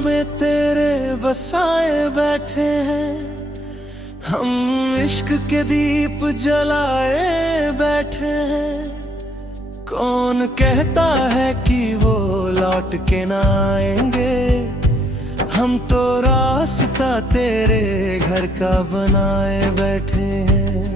में तेरे बसाए बैठे हैं, हम इश्क के दीप जलाए बैठे हैं। कौन कहता है कि वो लौट के ना आएंगे, हम तो रास्ता तेरे घर का बनाए बैठे हैं।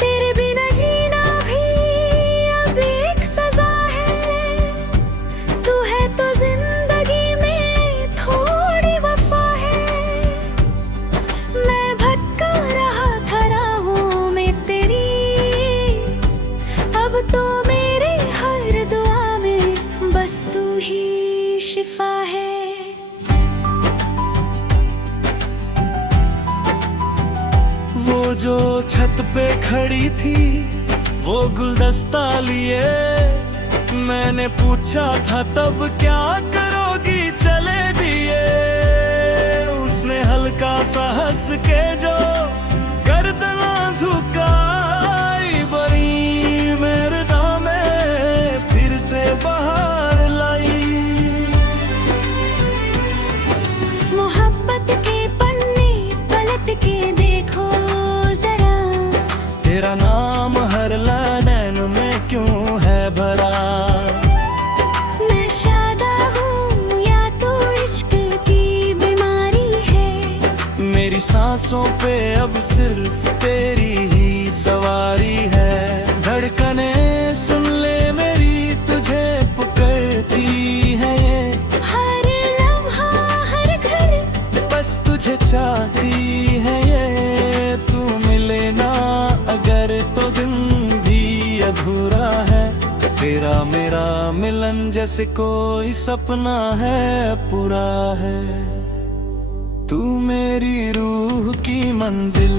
तेरे बिना जीना भी अब एक सजा है, तू है तो जिंदगी में थोड़ी वफा है। मैं भटका रहा था राहों में तेरी, अब तो मेरे हर दुआ में बस तू ही शिफा है। वो जो छत पे खड़ी थी वो गुलदस्ता लिए, मैंने पूछा था तब क्या करोगी चले दिए। उसने हल्का सा हंस के जो गर्दना झुकाई, बड़ी मेरे दामे फिर से बाहर लाई। मोहब्बत के पन्ने पलट के देखो जरा, तेरा नाम हर लाइन में क्यों है भरा। मैं शादा हूँ या तो इश्क की बीमारी है, मेरी सांसों पे अब सिर्फ तेरी ही सवारी है। धड़कने सुन ले मेरी तुझे पुकारती है ये, हर लम्हा हर घर बस तुझे चाहती है ये। तू मिले ना अगर तो दिन भी अधूरा है, तेरा मेरा मिलन जैसे कोई सपना है पूरा है। तू मेरी रूह की मंजिल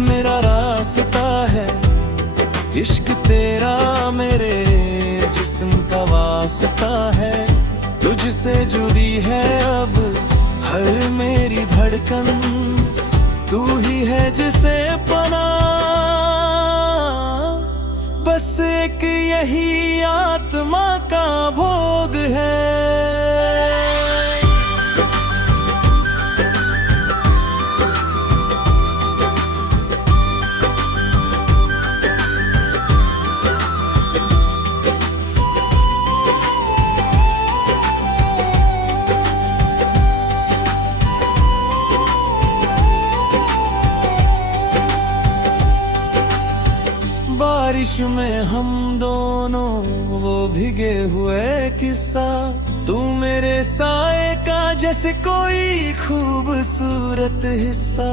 मेरा रास्ता है, इश्क तेरा मेरे जिस्म का वास्ता है। तुझसे जुड़ी है अब हर मेरी धड़कन, तू ही है जिसे पना बस एक यही आत्मा का भोग है। बारिश में हम दोनों वो भीगे हुए किस्सा, तू मेरे साए का जैसे कोई खूबसूरत हिस्सा।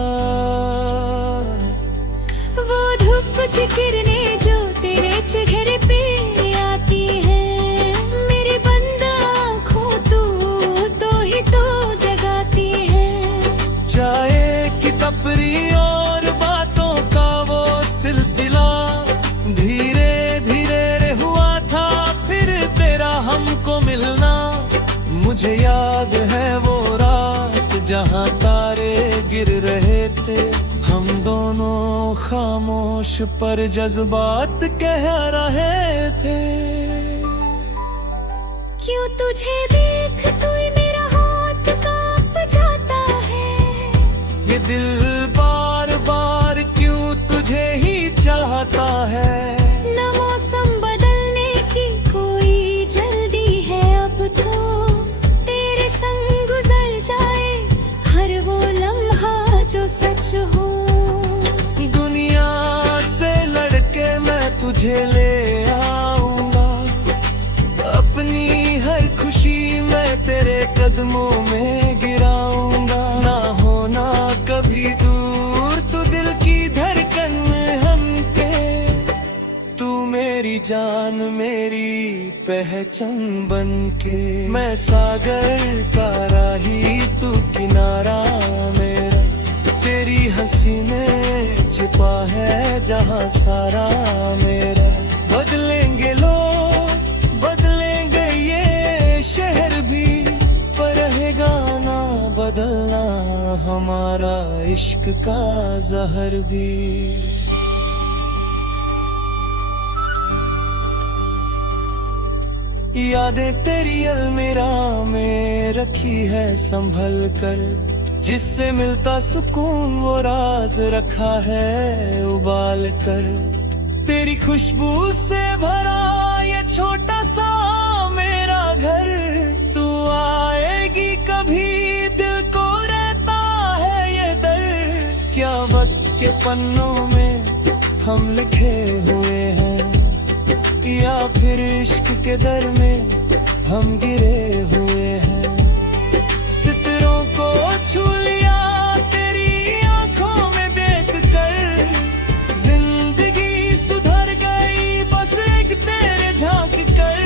वो धूप की किरणें जो तेरे चेहरे पे आती है, मेरे बंद आँखों तो ही तो जगाती है। चाय की टपरी और बातों का वो सिलसिला, धीरे धीरे हुआ था फिर तेरा हमको मिलना। मुझे याद है वो रात जहाँ तारे गिर रहे थे, हम दोनों खामोश पर जज्बात कह रहे थे। क्यों तुझे देख तू मेरा हाथ कांप जाता है, ये दिल बार बार क्यों तुझे ही चाहता है। न मौसम बदलने की कोई जल्दी है, अब तो तेरे संग गुजर जाए हर वो लम्हा जो सच हो। दुनिया से लड़के मैं तुझे ले आऊंगा, अपनी हर खुशी मैं तेरे कदमों में गिराऊंगा। ना होना कभी दूर तू दिल की धड़कन हमके, तू मेरी जान मेरी पहचान बनके। मैं सागर का राही तू किनारा मेरा, तेरी हंसी में छिपा है जहाँ सारा मेरा। बदलेंगे लोग बदलेंगे ये शहर भी, पर रहेगा ना बदलना हमारा इश्क का जहर भी। यादें तेरी अलमीरा में रखी है संभल कर, जिससे मिलता सुकून वो राज रखा है उबाल कर। तेरी खुशबू से भरा ये छोटा सा मेरा घर, तू आएगी कभी दिल को रहता है ये डर। क्या वक्त के पन्नों में हम लिखे हुए हैं, या फिर इश्क के दर में हम गिरे हुए हैं। सितारों को छू लिया तेरी आंखों में देख कर, जिंदगी सुधर गई बस एक तेरे झांक कर।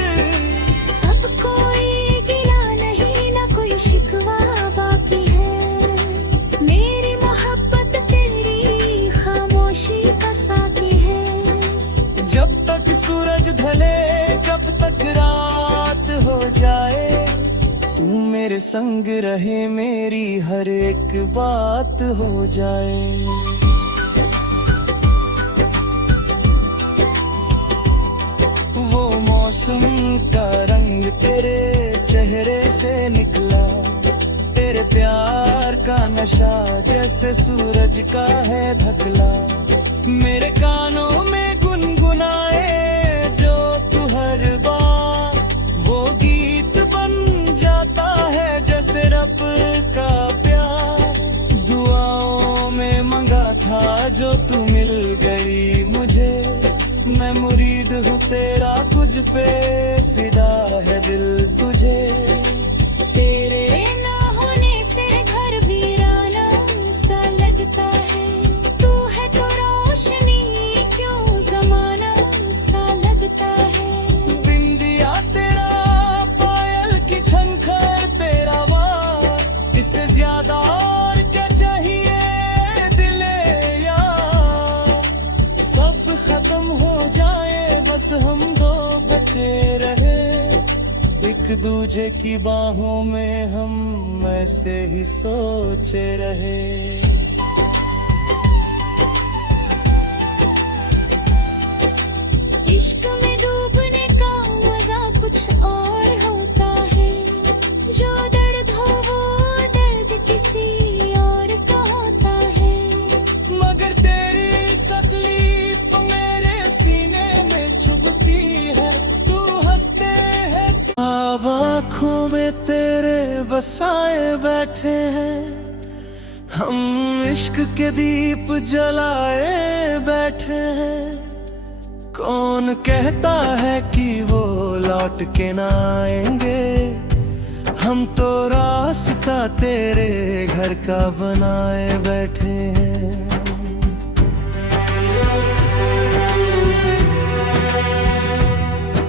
अब कोई गिला नहीं, ना कोई शिकवा बाकी है। मेरी मोहब्बत तेरी खामोशी का साथी है। जब तक सूरज ढले, जब तक रात हो जाए, तू मेरे संग रहे, मेरी हर एक बात हो जाए। वो मौसम का रंग तेरे चेहरे से निकला, तेरे प्यार का नशा जैसे सूरज का है ढकला। मेरे कानों में गुनगुनाए जो तू हर बार, वो गीत बन जाता है जैसे रब का प्यार। दुआओं में मंगा था जो तू मिल गई मुझे, मैं मुरीद हूँ तेरा, कुछ पे फिदा है दिल तुझे। तेरे ना होने से घर वीराना सा लगता है, तू है तो रोशनी क्यों जमाना सा लगता है। बिंदिया तेरा, पायल की झनकार तेरा वार, इससे ज्यादा और क्या चाहिए दिले यार। सब खत्म हो जाए बस हम दो बचे रहे, एक दूजे की बाहों में हम ऐसे ही सोचे रहे। इश्क में डूबने का मजा कुछ और होता है, जो दर्द हो वो दर्द किसी और का होता है। मगर तेरी तकलीफ मेरे सीने में चुभती है, तू हंसते है अब आँखों में तेरे बसाए बैठे हैं। हम इश्क के दीप जलाए बैठे हैं, कौन कहता है कि वो लौट के ना आएंगे। हम तो रास्ता तेरे घर का बनाए बैठे हैं।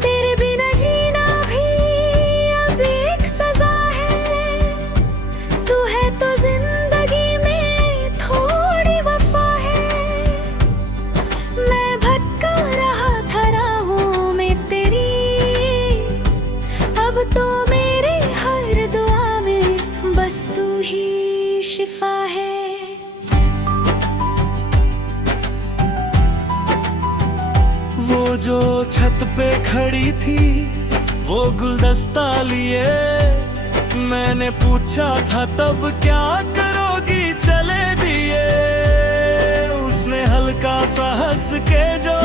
तेरे बिना जीना भी अब एक सजा है, तू है तो जिंदगी में थोड़ी वफा है। मैं भटका रहा था राहों में तेरी, अब तो मेरे हर दुआ में बस तू ही शिफा है। वो जो छत पे खड़ी थी वो गुलदस्ता लिए, मैंने पूछा था तब क्या करोगी चले दिए। उसने हल्का सा हंस के जो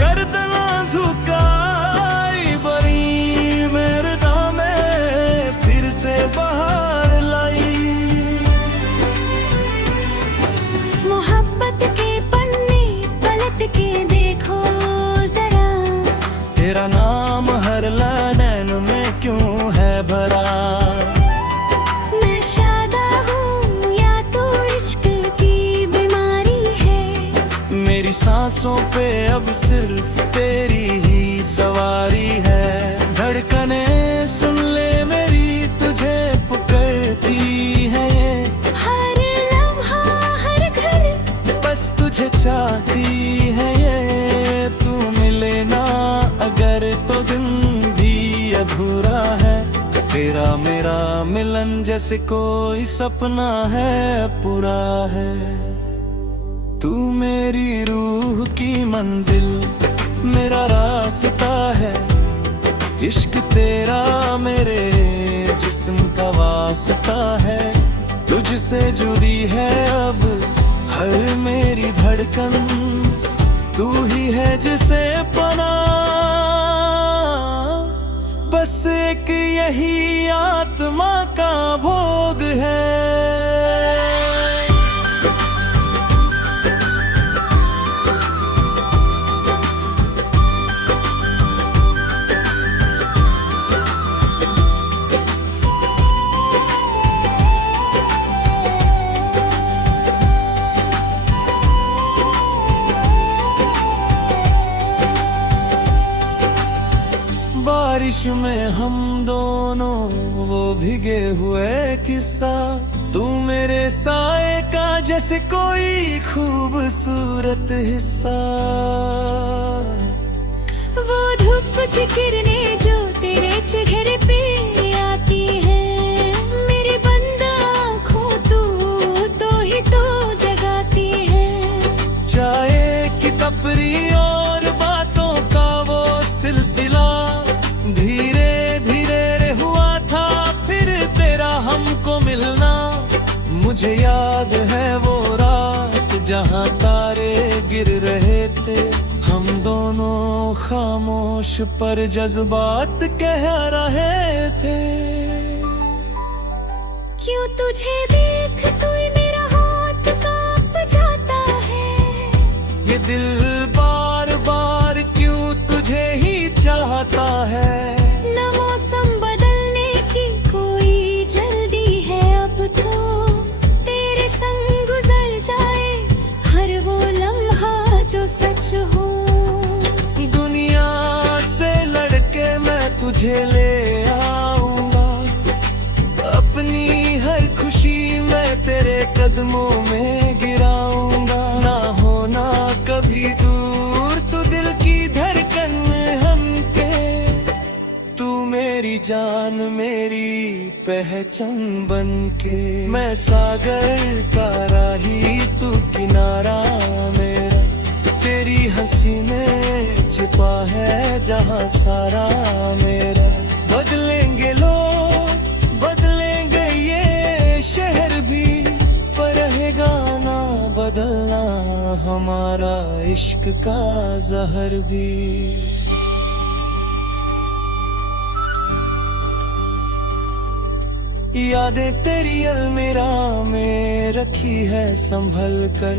गर्दन झुकाई, बड़ी मेरे दामे फिर से बाहर लाई। मोहब्बत के पन्ने पलट के देखो जरा, तेरा नाम हर लाइन में क्यों है भरा। मैं शादा हूँ या तो इश्क की बीमारी है। मेरी सांसों पे अब सिर्फ तेरी ही सवारी है। धड़कने सुन ले मेरी, तुझे पुकारती है ये। हर लम्हा हर घर बस तुझे चाहती है ये। तू मिले ना अगर तो दिन भी अधूरा है। तेरा मेरा मिलन जैसे कोई सपना है पूरा है। तू मेरी रूह की मंजिल, मेरा रास्ता है। इश्क तेरा मेरे जिस्म का वास्ता है, तुझसे जुड़ी है अब हर मेरी धड़कन, तू ही है जिसे पना, बस एक यही आत्मा का भोग है। बारिश में हम दोनों वो भीगे हुए किस्सा, तू मेरे साए का जैसे कोई खूबसूरत हिस्सा। वो धूप की किरणें जो तेरे चेहरे पे आती है, मेरी बंद आँखों तू तो ही तो जगाती है। चाय की टपरी और बातों का वो सिलसिला, धीरे धीरे हुआ था फिर तेरा हमको मिलना। मुझे याद है वो रात जहाँ तारे गिर रहे थे, हम दोनों खामोश पर जज्बात कह रहे थे। क्यों तुझे देख कोई मेरा हाथ कांप जाता है, ये दिल बार बार क्यों तुझे ही चाहता है। न मौसम बदलने की कोई जल्दी है, अब तो तेरे संग गुजर जाए हर वो लम्हा जो सच हो। दुनिया से लड़के मैं तुझे ले आऊंगा, अपनी हर खुशी मैं तेरे कदमों में गिराऊंगा। ना होना कभी दूर तू दिल की धड़कन हमके, तू मेरी जान मेरी पहचान बनके। मैं सागर का राही तू किनारा मेरा, तेरी हंसी में छिपा है जहां सारा मेरा। बदलेंगे लोग बदलेंगे ये शहर भी, पर रहेगा ना बदलना हमारा इश्क का जहर भी। यादें तेरी अलमीरा में रखी है संभल कर,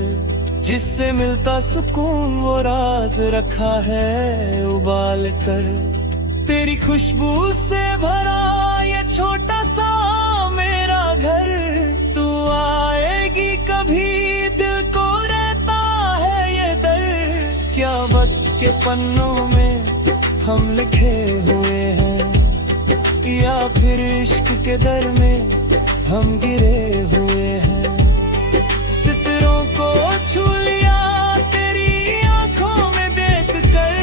जिससे मिलता सुकून वो राज रखा है उबाल कर। तेरी खुशबू से भरा ये छोटा सा मेरा घर, तू आएगी कभी दिल को रहता है ये डर। क्या वक्त के पन्नों में हम लिखे हुए हैं, या फिर इश्क के दर में हम गिरे हुए हैं। सितारों को छू लिया तेरी आंखों में देख कर,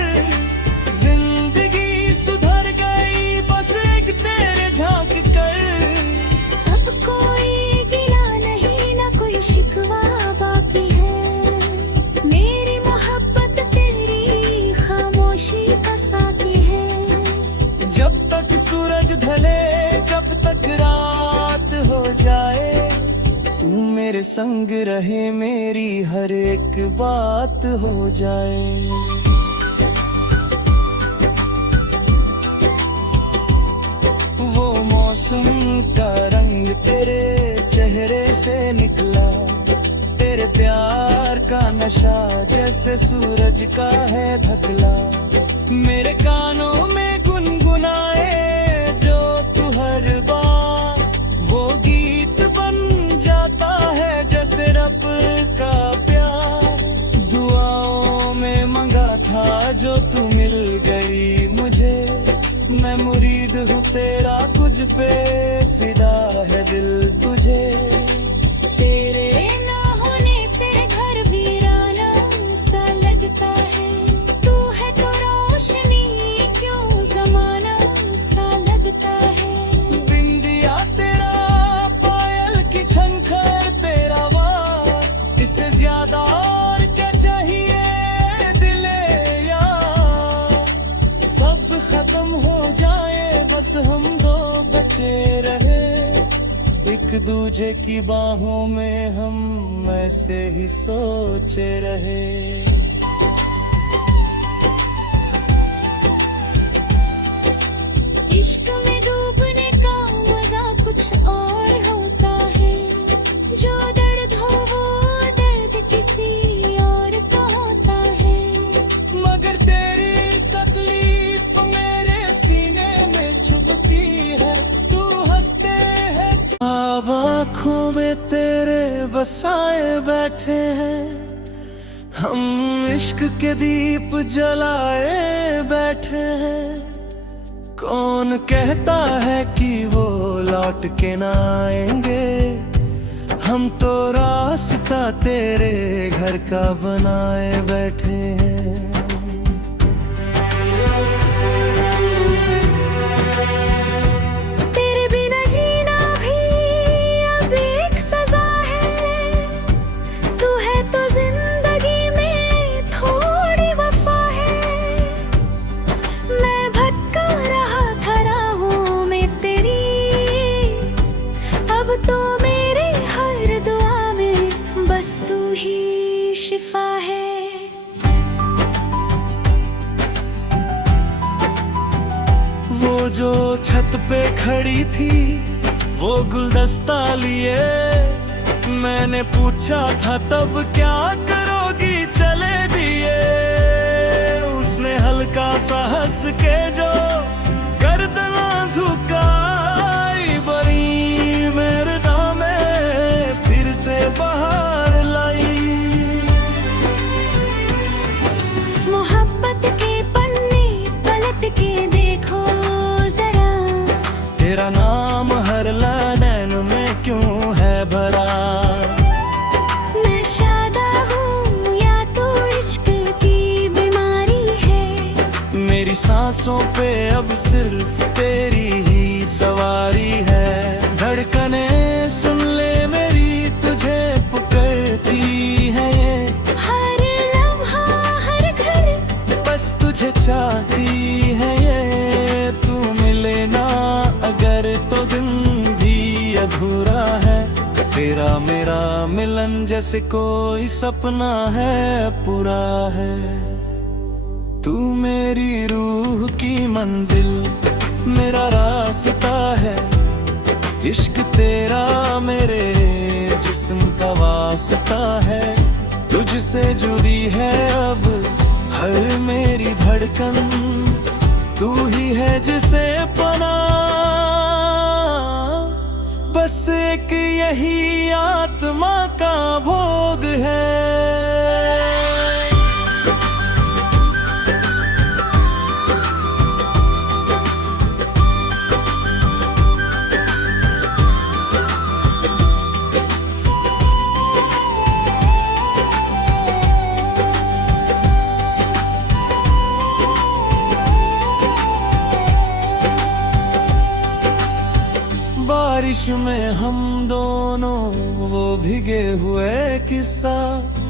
जिंदगी सुधर गई बस एक तेरे झांक कर। अब कोई गिला नहीं ना कोई शिकवा बाकी है, मेरी मोहब्बत तेरी खामोशी का साथी है। जब तक सूरज ढले जब तक रात हो जाए, तू मेरे संग रहे मेरी हर एक बात हो जाए। वो मौसम का रंग तेरे चेहरे से निकला, तेरे प्यार का नशा जैसे सूरज का है ढकला। मेरे कानों में गुनगुनाए जो तू हर बार, वो गीत बन जाता है जैसे रब का प्यार। दुआओं में मंगा था जो तू मिल गई मुझे, मैं मुरीद हूँ तेरा कुछ पे फिदा है दिल तुझे। तेरे ना होने से घर वीराना सा लगता है, तू है तो रोशनी क्यों जमाना सा लगता है। बिंदिया तेरा पायल की झंकार तेरा वार, इससे ज्यादा और क्या चाहिए दिले यार। सब खत्म हो जा हम दो बचे रहे, एक दूजे की बाहों में हम ऐसे ही सोचे रहे। इश्क में डूबने का मजा कुछ और होता है, जो दर्द हो वो दर्द किसी और का होता है। मगर तेरी तकलीफ मेरे सीने में चुभती है, तू हंसते है अब आँखों में तेरे बसाए बैठे हैं, हम इश्क के दीप जलाए बैठे हैं। कौन कहता है कि वो लौट के ना आएंगे, हम तो रास्ता तेरे घर का बनाए बैठे हैं। तेरे बिना जीना भी अब एक सजा है, तू है तो जिंदगी में थोड़ी वफा है। मैं भटका रहा था राहों में तेरी, अब तो मेरे हर दुआ में बस तू ही शिफा है। वो जो छत पे खड़ी थी वो गुलदस्ता लिए, मैंने पूछा था तब क्या करोगी चले दिए, उसने हल्का सा हंस के जो गर्दना झुकाई, बड़ी मेरे दामे फिर से बाहर लाई। मोहब्बत के पन्ने पलट के देखो जरा, तेरा नाम हर लाइन में क्यों है भरा। मैं शादा हूँ या तो इश्क की बीमारी है, मेरी सांसों पे अब सिर्फ तेरी ही सवारी है। धड़कने सुन ले मेरी तुझे पुकारती है ये, हर लम्हा हर घर बस तुझे चाहती है ये। तू मिले ना अगर तो दिन भी अधूरा है, तेरा मेरा मिलन जैसे कोई सपना है पूरा है। तू मेरी रूह की मंजिल मेरा रास्ता है, इश्क तेरा मेरे जिस्म का वास्ता है। तुझसे जुड़ी है अब हर मेरी धड़कन, तू ही है जिसे पना, बस एक यही आत्मा का भोग है। बारिश में हम दोनों वो भीगे हुए किस्सा,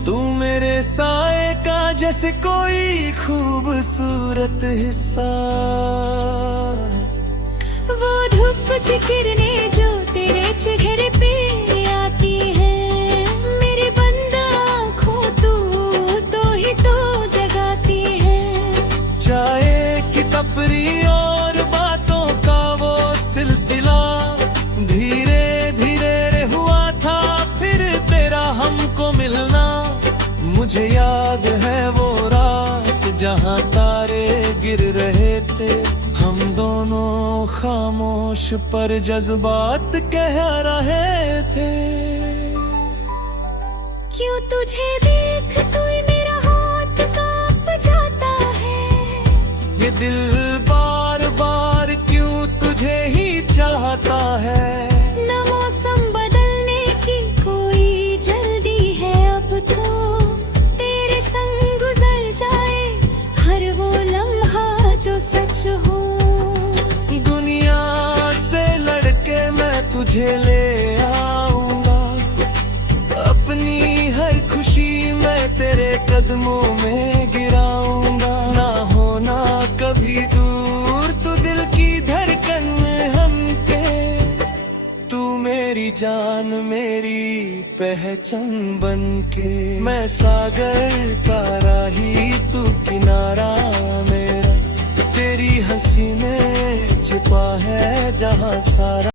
तू मेरे साए का जैसे कोई खूबसूरत हिस्सा। वो धूप की किरणें जो तेरे चेहरे पे आती है, मेरे बंद आँखों तो ही तो जगाती है। चाय की टपरी और बातों का वो सिलसिला, धीरे धीरे हुआ था फिर तेरा हमको मिलना। मुझे याद है वो रात जहाँ तारे गिर रहे थे, हम दोनों खामोश पर जज्बात कह रहे थे। क्यों तुझे देख कोई मेरा हाथ कांप जाता है, ये दिल बार बार क्यों तुझे ही चाहता है। न मौसम बदलने की कोई जल्दी है, अब तो तेरे संग गुजर जाए हर वो लम्हा जो सच हो। दुनिया से लड़के मैं तुझे ले आऊंगा, अपनी हर खुशी मैं तेरे कदमों में गिराऊंगा। ना होना कभी दूर, तू दिल की धड़कन जान मेरी पहचान बनके। मैं सागर का राही तू किनारा मेरा, तेरी हंसी में छिपा है जहां सारा